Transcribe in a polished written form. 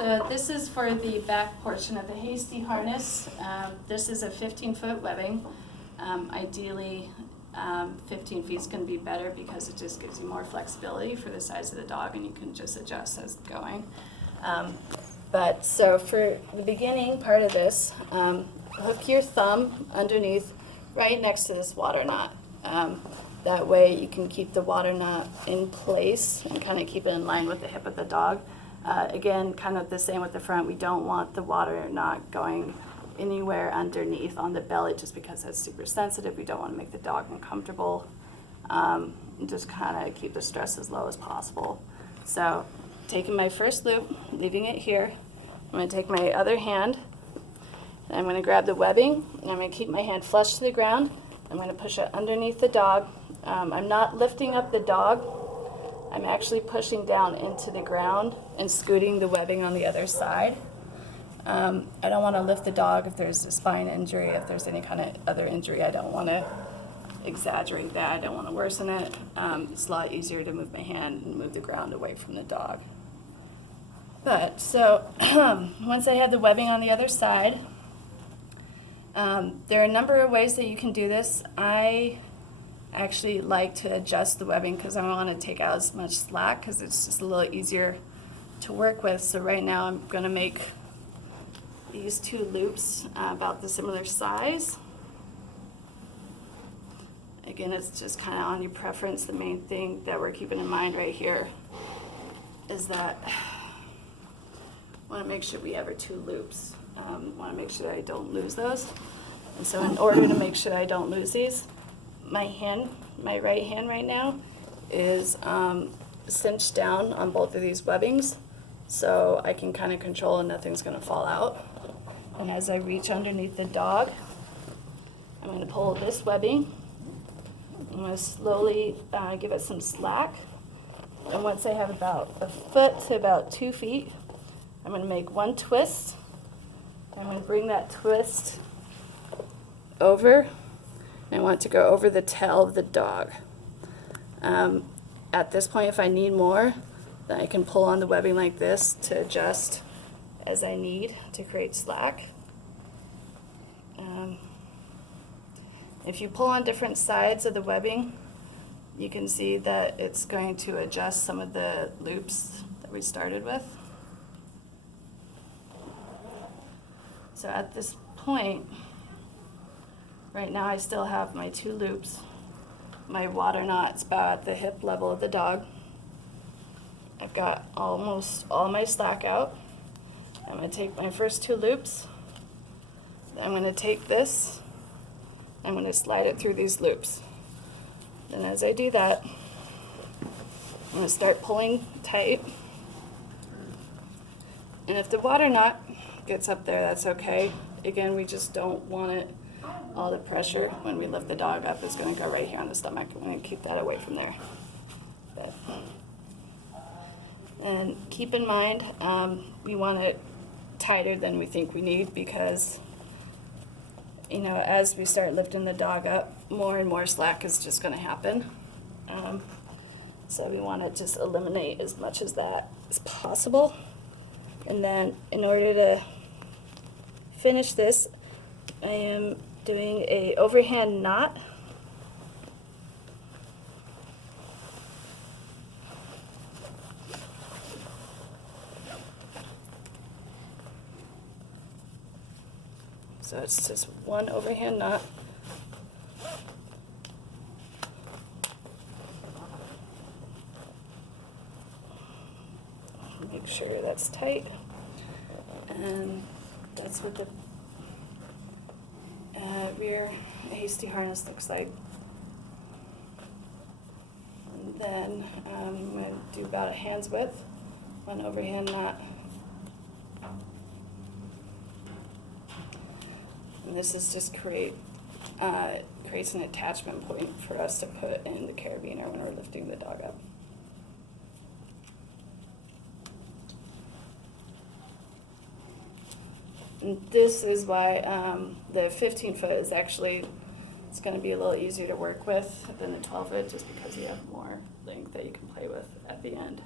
So this is for the back portion of the Hasty harness. This is a 15-foot webbing. Ideally, 15 feet is going to be better because it just gives you more flexibility for the size of the dog, and you can just adjust as it's going. But so for the beginning part of this, hook your thumb underneath right next to this water knot. That way you can keep the water knot in place and kind of keep it in line with the hip of the dog. Again, kind of the same with the front. We don't want the water knot going anywhere underneath on the belly just because that's super sensitive. We don't want to make the dog uncomfortable. And just kind of keep the stress as low as possible. So taking my first loop, leaving it here, I'm going to take my other hand and I'm going to grab the webbing and I'm going to keep my hand flush to the ground. I'm going to push it underneath the dog. I'm not lifting up the dog. I'm actually pushing down into the ground and scooting the webbing on the other side. I don't want to lift the dog if there's a spine injury, if there's any kind of other injury. I don't want to exaggerate that. I don't want to worsen it. It's a lot easier to move my hand and move the ground away from the dog. But so once I have the webbing on the other side, there are a number of ways that you can do this. I actually like to adjust the webbing because I don't want to take out as much slack because it's just a little easier to work with. So right now I'm going to make these two loops about the similar size. Again, it's just kind of on your preference. The main thing that we're keeping in mind right here is that I want to make sure we have our two loops. Want to make sure that I don't lose those. And so in order to make sure I don't lose these, my right hand right now is cinched down on both of these webbings so I can kind of control and nothing's going to fall out. And as I reach underneath the dog, I'm going to pull this webbing. I'm going to slowly give it some slack. And once I have about a foot to about 2 feet, I'm going to make one twist. I'm going to bring that twist over. I want to go over the tail of the dog. At this point, if I need more, then I can pull on the webbing like this to adjust as I need to create slack. If you pull on different sides of the webbing, you can see that it's going to adjust some of the loops that we started with. So at this point, right now I still have my two loops. My water knot's about at the hip level of the dog. I've got almost all my slack out. I'm going to take my first two loops. I'm going to take this. I'm going to slide it through these loops. And as I do that, I'm going to start pulling tight. And if the water knot gets up there, that's okay. Again, we just don't want it. All the pressure when we lift the dog up is going to go right here on the stomach. I'm going to keep that away from there. And keep in mind, we want it tighter than we think we need because, you know, as we start lifting the dog up, more and more slack is just going to happen. So we want to just eliminate as much as that as possible. And then in order to finish this, I am doing a overhand knot. So it's just one overhand knot. Make sure that's tight. And that's what the rear Hasty harness looks like. And then I'm going to do about a hand's width, one overhand knot. And this is just creates an attachment point for us to put in the carabiner when we're lifting the dog up. And this is why the 15-foot is actually, it's going to be a little easier to work with than the 12-foot just because you have more length that you can play with at the end.